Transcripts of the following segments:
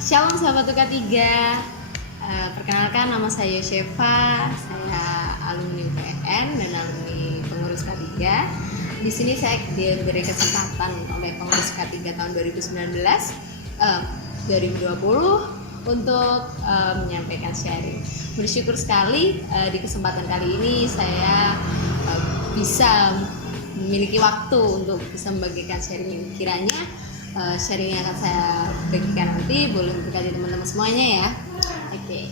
Shalom sahabat UK3. Perkenalkan, nama saya Yoshefa. Saya alumni UPN dan alumni pengurus K3. Di sini saya diberi kesempatan oleh pengurus K3 tahun 2020 untuk menyampaikan sharing. Bersyukur sekali di kesempatan kali ini saya bisa memiliki waktu untuk bisa membagikan sharing ini. Kiranya sharing yang akan saya bagikan nanti boleh memberkati teman-teman semuanya ya. Oke.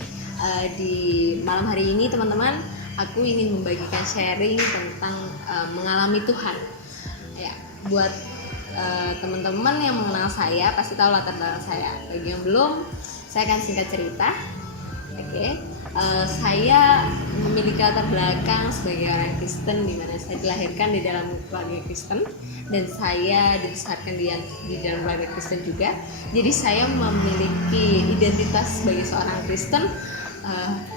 Di malam hari ini teman-teman, aku ingin membagikan sharing tentang mengalami Tuhan. Ya, buat teman-teman yang mengenal saya pasti tahu latar belakang saya. Bagi yang belum, saya akan singkat cerita. Oke. Saya memiliki latar belakang sebagai orang Kristen, di mana saya dilahirkan di dalam keluarga Kristen dan saya dibesarkan di dalam keluarga Kristen juga. Jadi saya memiliki identitas sebagai seorang Kristen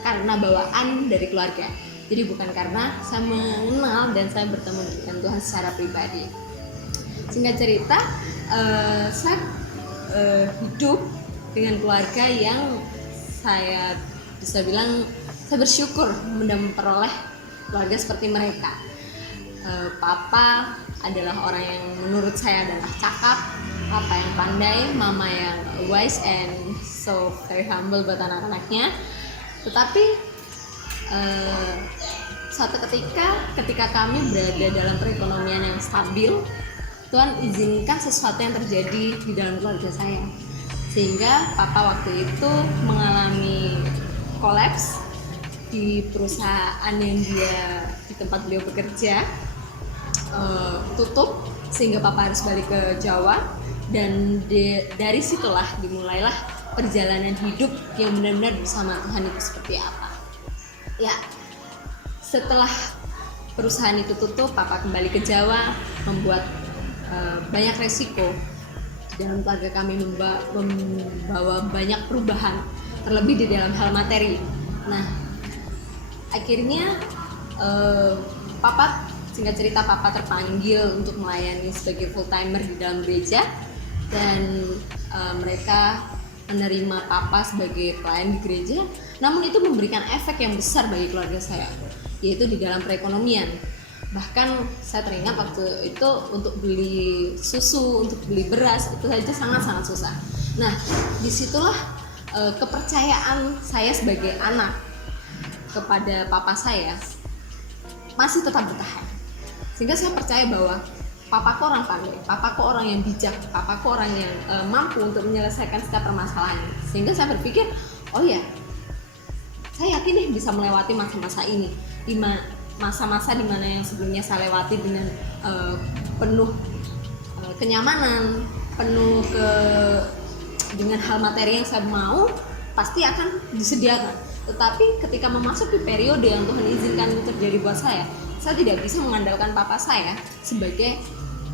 karena bawaan dari keluarga. Jadi bukan karena saya mengenal dan saya bertemu dengan Tuhan secara pribadi. Singkat cerita, saya hidup dengan keluarga yang saya bisa bilang saya bersyukur memperoleh keluarga seperti mereka. Papa adalah orang yang menurut saya adalah cakap, papa yang pandai, mama yang wise and so very humble buat anak-anaknya. Tetapi suatu ketika kami berada dalam perekonomian yang stabil, Tuhan izinkan sesuatu yang terjadi di dalam keluarga saya, sehingga papa waktu itu mengalami kolaps di perusahaan yang di tempat beliau bekerja, tutup, sehingga papa harus balik ke Jawa. Dan dari situlah dimulailah perjalanan hidup yang benar-benar bersama Tuhan itu seperti apa. Ya, setelah perusahaan itu tutup, papa kembali ke Jawa, membuat banyak resiko. Dalam keluarga kami membawa banyak perubahan, terlebih di dalam hal materi. Nah, akhirnya singkat cerita papa terpanggil untuk melayani sebagai full timer di dalam gereja, dan mereka menerima papa sebagai pelayan di gereja. Namun itu memberikan efek yang besar bagi keluarga saya, yaitu di dalam perekonomian. Bahkan saya teringat waktu itu untuk beli susu, untuk beli beras, itu saja sangat-sangat susah. Nah, disitulah kepercayaan saya sebagai anak kepada papa saya masih tetap bertahan. Sehingga saya percaya bahwa papaku orang pandai, papaku orang yang bijak, papaku orang yang mampu untuk menyelesaikan setiap permasalahan. Sehingga saya berpikir, oh ya, saya yakin nih bisa melewati masa-masa ini. Masa-masa di mana yang sebelumnya saya lewati dengan penuh kenyamanan, penuh dengan hal materi yang saya mau, pasti akan disediakan. Tetapi ketika memasuki periode yang Tuhan izinkan itu terjadi buat saya tidak bisa mengandalkan papa saya sebagai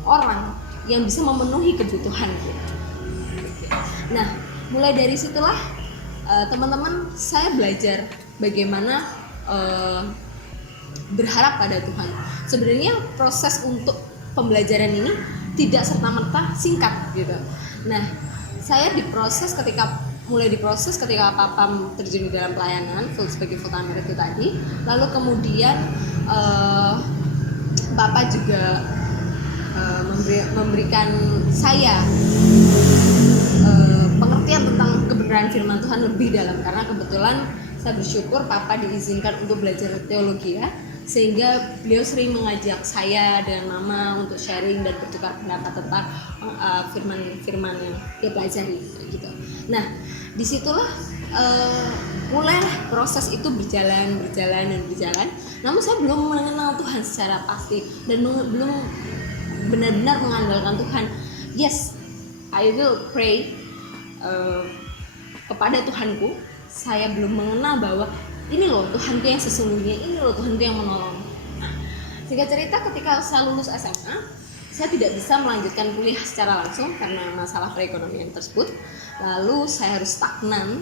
orang yang bisa memenuhi kebutuhanku. Nah, mulai dari situlah teman-teman, saya belajar bagaimana berharap pada Tuhan. Sebenarnya proses untuk pembelajaran ini tidak serta-merta singkat gitu. Nah, saya mulai diproses ketika papa terjun di dalam pelayanan sebagai full timer itu tadi. Lalu kemudian papa juga memberikan saya pengertian tentang kebenaran firman Tuhan lebih dalam, karena kebetulan saya bersyukur papa diizinkan untuk belajar teologi ya, sehingga beliau sering mengajak saya dan mama untuk sharing dan bertukar pendapat tentang firman-firman yang dia pelajari gitu. Nah, disitulah mulailah proses itu berjalan. Namun saya belum mengenal Tuhan secara pasti dan belum benar-benar mengandalkan Tuhan. Yes, I will pray kepada Tuhanku. Saya belum mengenal bahwa ini loh Tuhanku yang sesungguhnya, ini loh Tuhanku yang menolong. Nah, singkat cerita, ketika saya lulus SMA, saya tidak bisa melanjutkan kuliah secara langsung karena masalah perekonomian tersebut. Lalu saya harus stagnan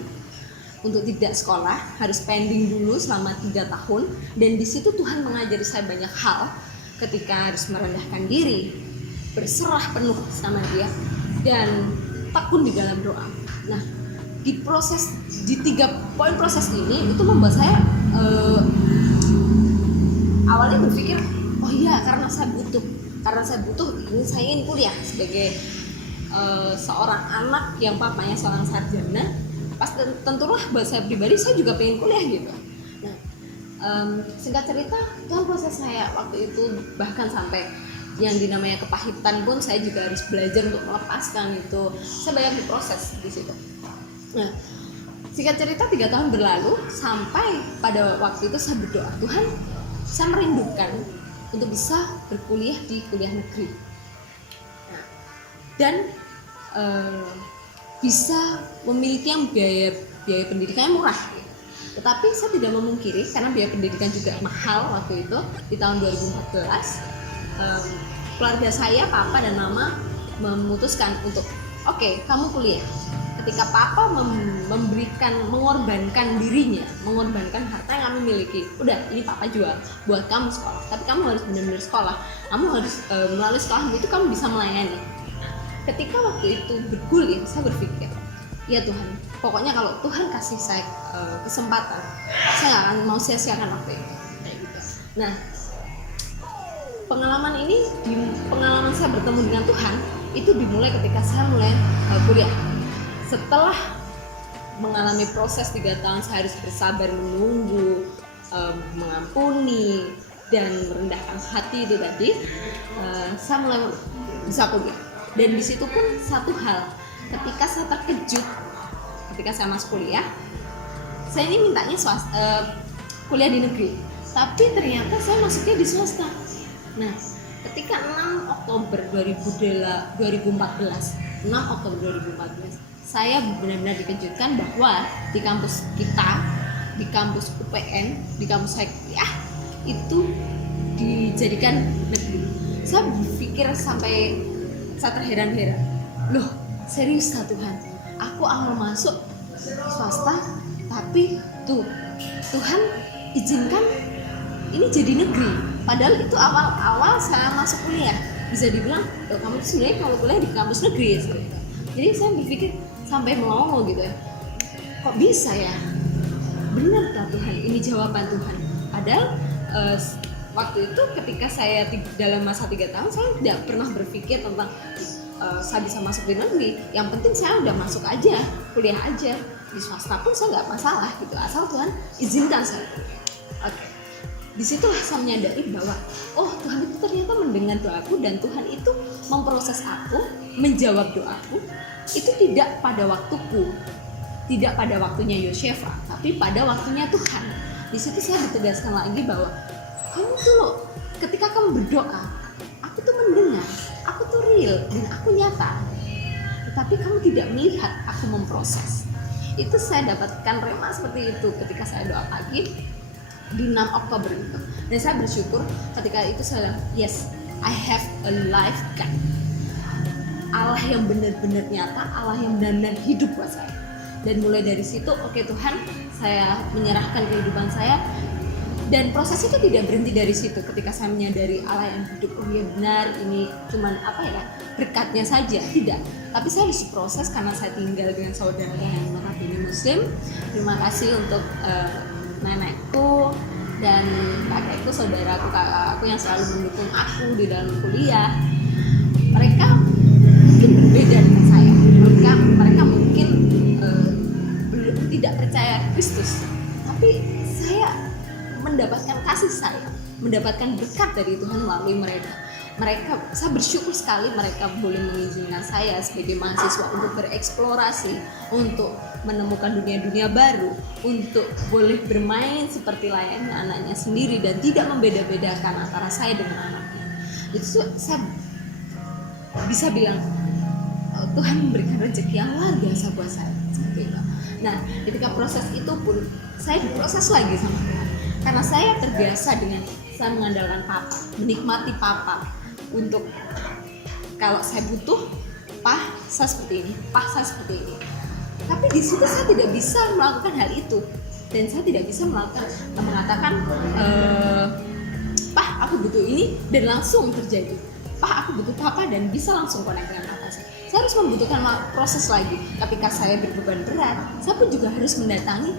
untuk tidak sekolah, harus pending dulu selama 3 tahun. Dan di situ Tuhan mengajari saya banyak hal, ketika harus merendahkan diri, berserah penuh sama Dia, dan tekun di dalam doa. Nah, di 3 poin proses ini itu membuat saya awalnya berpikir, oh iya, karena saya butuh ini, saya ingin kuliah sebagai seorang anak yang papanya seorang sarjana. Pas tentulah buat saya pribadi, saya juga pengen kuliah gitu. Nah, singkat cerita, Tuhan proses saya waktu itu, bahkan sampai yang dinamanya kepahitan pun saya juga harus belajar untuk melepaskan itu. Saya banyak diproses di situ. Nah, singkat cerita 3 tahun berlalu, sampai pada waktu itu saya berdoa, Tuhan, saya merindukan untuk bisa berkuliah di kuliah negeri. Nah, dan bisa memiliki yang biaya pendidikannya murah. Tetapi saya tidak memungkiri, karena biaya pendidikan juga mahal waktu itu. Di tahun 2014, keluarga saya, papa dan mama, memutuskan untuk oke, kamu kuliah. Ketika papa mengorbankan dirinya, mengorbankan harta yang kami miliki, udah, ini papa jual buat kamu sekolah, tapi kamu harus benar-benar sekolah, kamu harus melalui sekolahmu itu kamu bisa melayani. Ketika waktu itu bergulir, saya berpikir, ya Tuhan, pokoknya kalau Tuhan kasih saya kesempatan, saya nggak akan mau sia-siakan waktu itu, kayak gitu. Nah, pengalaman saya bertemu dengan Tuhan itu dimulai ketika saya mulai kuliah. Setelah mengalami proses 3 tahun, saya harus bersabar menunggu, mengampuni dan merendahkan hati itu tadi, saya mulai bisa kuliah. Dan di situ pun satu hal, ketika saya terkejut ketika saya masuk kuliah, saya ini mintanya kuliah di negeri, tapi ternyata saya masuknya di swasta. Nah, ketika 6 Oktober 2014, saya benar-benar dikejutkan bahwa di kampus kita, di kampus UPN, di kampus saya kuliah, itu dijadikan negeri. Saya berpikir sampai saya terheran-heran, loh, serius kah Tuhan? Aku awal masuk swasta, tapi Tuhan izinkan ini jadi negeri. Padahal itu awal-awal saya masuk kuliah. Bisa dibilang, loh, kamu sebenarnya kalau kuliah di kampus negeri. Jadi saya berpikir sampai melongo gitu ya. Kok bisa ya? Benar tak Tuhan? Ini jawaban Tuhan. Padahal waktu itu ketika saya dalam masa 3 tahun, saya tidak pernah berpikir tentang saya bisa masuk di negeri. Yang penting saya udah masuk aja, kuliah aja. Di swasta pun saya nggak masalah gitu, asal Tuhan izinkan saya. Oke. Disitulah saya menyadari bahwa oh, Tuhan itu ternyata mendengar doaku, dan Tuhan itu memproses aku, menjawab doaku. Itu tidak pada waktuku, tidak pada waktunya Yoshefa, tapi pada waktunya Tuhan. Di situ saya ditegaskan lagi bahwa kamu tuh loh, ketika kamu berdoa, aku tuh mendengar, aku tuh real dan aku nyata. Tetapi kamu tidak melihat aku memproses. Itu saya dapatkan rema seperti itu ketika saya doa pagi di 6 Oktober itu. Dan saya bersyukur ketika itu saya bilang, yes, I have a life God. Allah yang benar-benar nyata, Allah yang benar-benar hidup buat saya. Dan mulai dari situ, oke Tuhan, saya menyerahkan kehidupan saya. Dan proses itu tidak berhenti dari situ. Ketika saya menyadari Allah yang hidup, oh ya benar, ini cuman berkatnya saja, tidak. Tapi saya harus proses karena saya tinggal dengan saudara yang notabene Muslim. Terima kasih untuk nenekku dan kakekku, saudaraku, kakakku yang selalu mendukung aku di dalam kuliah. Mereka mungkin berbeda dengan saya. Mereka mungkin tidak percaya Kristus, tapi saya mendapatkan kasih sayang, mendapatkan berkat dari Tuhan melalui mereka. Saya bersyukur sekali mereka boleh mengizinkan saya sebagai mahasiswa untuk bereksplorasi, untuk menemukan dunia-dunia baru, untuk boleh bermain seperti layaknya anaknya sendiri dan tidak membeda-bedakan antara saya dengan anaknya. Itu saya bisa bilang Tuhan memberikan rezeki yang luar biasa buat saya seperti itu. Nah, ketika proses itu pun saya diproses lagi sama Tuhan, karena saya terbiasa dengan saya mengandalkan papa, menikmati papa untuk kalau saya butuh, saya seperti ini, saya seperti ini. Tapi di situ saya tidak bisa melakukan hal itu, dan saya tidak bisa mengatakan, aku butuh ini dan langsung terjadi. Aku butuh papa dan bisa langsung connect dengan papa saya. saya harus membutuhkan proses lagi. Ketika saya berbeban berat, saya pun juga harus mendatangi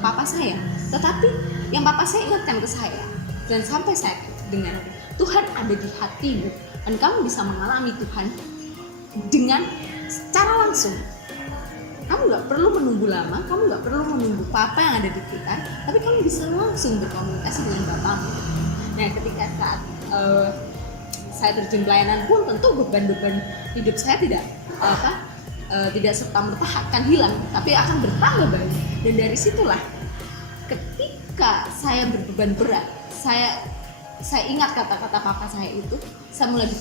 papa saya. Tetapi yang papa saya ingatkan ke saya, dan sampai saya dengar, Tuhan ada di hatimu, dan kamu bisa mengalami Tuhan dengan secara langsung. Kamu nggak perlu menunggu lama, kamu nggak perlu menunggu papa yang ada di kita, tapi kamu bisa langsung berkomunikasi dengan bapamu. Nah, ketika saat saya terjun pelayanan pun, tentu beban-beban hidup saya tidak serta-merta akan hilang, tapi akan bertambah banyak. Dan dari situlah, ketika saya berbeban berat, saya ingat kata-kata papa saya itu, saya mulai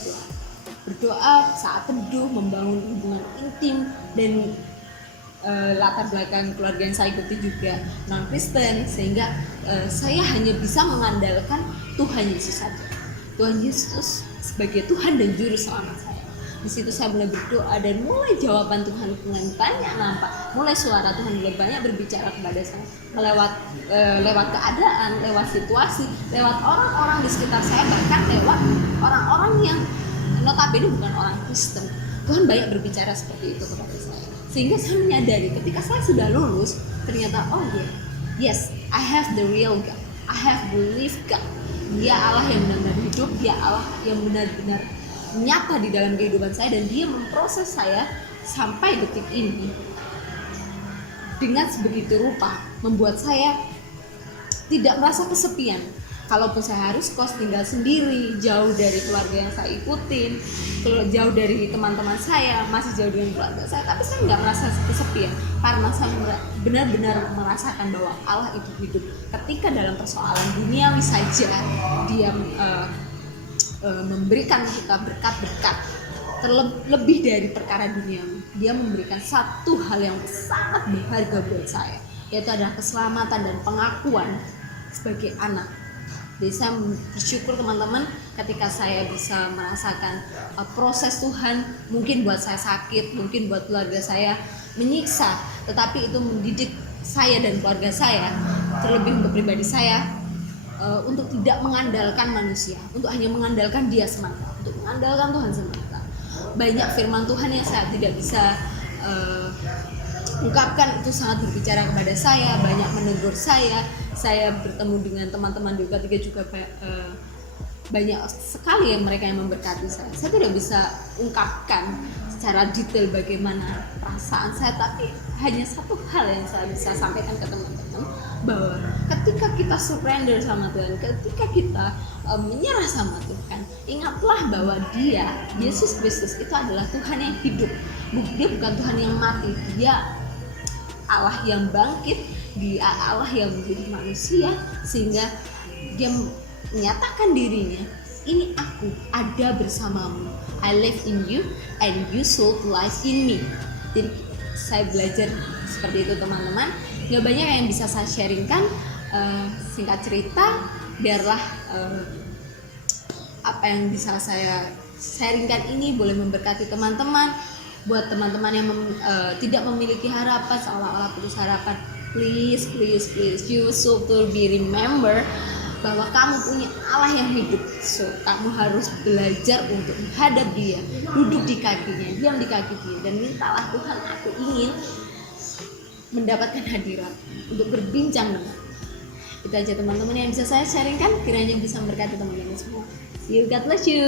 berdoa saat teduh, membangun hubungan intim, dan latar belakang keluarga yang saya ikuti juga non-Kristen, sehingga saya hanya bisa mengandalkan Tuhan Yesus saja. Tuhan Yesus sebagai Tuhan dan Juru Selamat saya. Di situ saya mulai berdoa, dan mulai jawaban Tuhan mulai banyak nampak, mulai suara Tuhan mulai banyak berbicara kepada saya lewat keadaan, lewat situasi, lewat orang-orang di sekitar saya, bahkan lewat orang-orang yang notabene bukan orang Kristen. Tuhan banyak berbicara seperti itu kepada saya, sehingga saya menyadari ketika saya sudah lulus, ternyata yes, I have the real God, I have believed God. Dia Allah yang benar-benar hidup, dia Allah yang benar-benar nyata di dalam kehidupan saya, dan dia memproses saya sampai detik ini dengan sebegitu rupa, membuat saya tidak merasa kesepian. Kalaupun saya harus kos, tinggal sendiri, jauh dari keluarga yang saya ikutin, jauh dari teman-teman saya, masih jauh dengan keluarga saya, tapi saya nggak merasa kesepian, karena saya benar-benar merasakan bahwa Allah itu hidup. Ketika dalam persoalan duniawi saja, dia memberikan kita berkat-berkat terlebih dari perkara duniawi. Dia memberikan satu hal yang sangat berharga buat saya, yaitu adalah keselamatan dan pengakuan sebagai anak. Jadi saya bersyukur teman-teman, ketika saya bisa merasakan proses Tuhan, mungkin buat saya sakit, mungkin buat keluarga saya menyiksa, tetapi itu mendidik saya dan keluarga saya, terlebih untuk pribadi saya, untuk tidak mengandalkan manusia, untuk hanya mengandalkan Dia semata, untuk mengandalkan Tuhan semata. Banyak firman Tuhan yang saya tidak bisa ungkapkan, itu sangat berbicara kepada saya, banyak menegur saya bertemu dengan teman-teman di UK3 juga banyak sekali yang mereka yang memberkati saya tidak bisa ungkapkan secara detail bagaimana perasaan saya, tapi hanya satu hal yang saya bisa sampaikan ke teman-teman, bahwa ketika kita surrender sama Tuhan, ketika kita menyerah sama Tuhan, ingatlah bahwa Dia, Yesus Kristus itu adalah Tuhan yang hidup. Dia bukan Tuhan yang mati, Dia Allah yang bangkit, Dia Allah yang menjadi manusia, sehingga Dia menyatakan dirinya, ini aku ada bersamamu, I live in you and you should live in me. Jadi saya belajar seperti itu teman-teman. Gak banyak yang bisa saya sharingkan, singkat cerita, biarlah apa yang bisa saya sharingkan ini boleh memberkati teman-teman. Buat teman-teman yang tidak memiliki harapan, seolah-olah putus harapan, please you should be remember bahwa kamu punya Allah yang hidup. So kamu harus belajar untuk menghadap Dia, duduk di kakinya, diam di kaki Dia, dan mintalah, Tuhan, aku ingin mendapatkan hadirat untuk berbincang dengan. Itu aja teman-teman yang bisa saya sharingkan, kiranya bisa memberkati teman-teman semua. See you, God bless you.